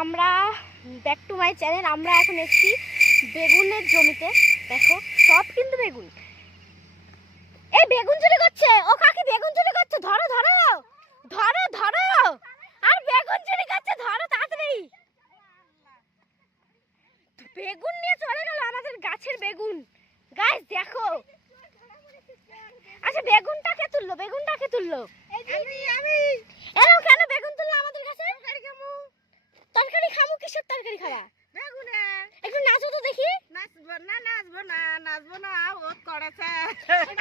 আমরা back to my channel. আমরা এখন এসেছি বেগুনের জমিতে। দেখো সব কিন্তু বেগুন। এই বেগুন চুরি করছে, ও কাকি বেগুন চুরি করছে, ধরো ধরো ধরো ধরো, আর বেগুন চুরি করছে, ধরো তাড়াতাড়ি। বেগুন নিয়ে চলে গেল আমাদের গাছের বেগুন। গাইস দেখো, আচ্ছা বেগুনটাকে তুললো, বেগুনটাকে তুললো। আমি এলো কেন বেগুন তুললো আমাদের কাছে? তরকারি খামু? কিসের তরকারি খাওয়া? বেগুনের। একটু নাচো তো দেখি। নাচবো না ও করেছে।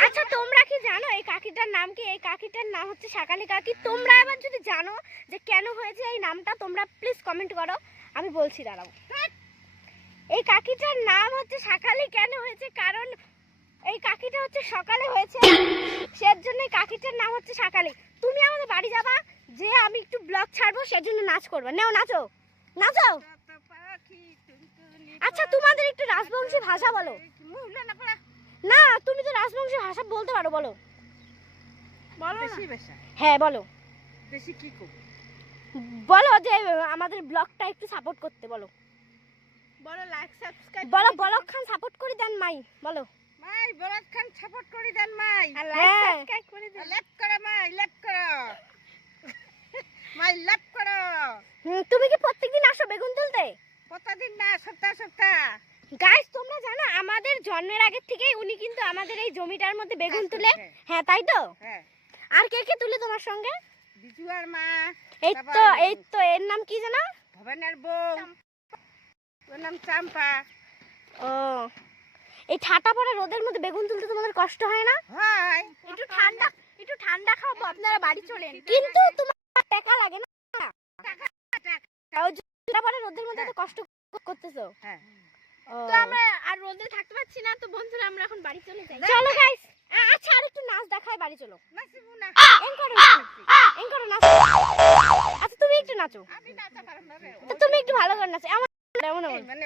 আচ্ছা তোমরা কি জানো এই কাকিটার নাম কি? এই কাকিটার নাম হচ্ছে শাকালি কাকি। তোমরা এবার যদি জানো যে কেন হয়েছে এই নামটা, তোমরা প্লিজ কমেন্ট করো, আমি বলছি, দাঁড়াও। এই কাকিটার নাম হচ্ছে শাকালি কেন হয়েছে? কারণ এই কাকিটা হচ্ছে সকালে হয়েছে, সেজন্য কাকিটার নাম হচ্ছে শাকালি। তুমি আমাদের বাড়ি যাবা, যে আমি একটু ব্লগ ছাড়বো, সেজন্য নাচ করবা। নাও নাচো নাচো। আচ্ছা তোমাদের একটু রাজবংশী ভাষা বলো না, তুমি তো রাজবংশী ভাষা বলতে পারো, বলো বলো। হ্যাঁ বলো, বলো যে আমাদের ব্লগটা একটু সাপোর্ট করতে, বলো বলো লাইক সাবস্ক্রাইব বলো। ব্লগ খান সাপোর্ট করে দেন মাই, বলো মাই ব্লগ খান সাপোর্ট করে দেন মাই, আর লাইক সাবস্ক্রাইব করে দেন, লাইক করো মাই, লাইক করো মাই, লাইক করো। তুমি কি প্রত্যেকদিন আসো বেগুন তুলতে? প্রতিদিন না, সপ্তাহ সপ্তাহ। গাইস তোমরা জানো আমাদের জন্মের আগে থেকেই উনি কিন্তু আমাদের এই জমিটার মধ্যে বেগুন তুলে। হ্যাঁ তাই তো। হ্যাঁ। আর কে কে তুলে তোমার সঙ্গে? বিজু আর মা। এই তো এর নাম কি জানো? ভবনের বউ, ওর নাম চাম্পা। ও, এই ঠাটা পড়া রোদের মধ্যে বেগুন তুলতে তোমাদের কষ্ট হয় না? হয়। একটু ঠান্ডা খাবো, আপনারা বাড়ি চলেন। কিন্তু তোমার টাকা লাগে না? ঠাটা পড়া রোদের মধ্যে তো কষ্ট করতেছো। হ্যাঁ। তো আমরা আর রোদে থাকতে পারছি না, তো বন্ধুরা আমরা এখন বাড়ি চলে যাই। চলো গাইস। আচ্ছা আর একটু নাচ দেখাই, বাড়ি চলো। নাচিবো না। এন করো নাচ। আচ্ছা তুমি একটু নাচো। আমি নাচতে পারবো না রে। তো তুমি একটু ভালো করে নাচো। এমন মানে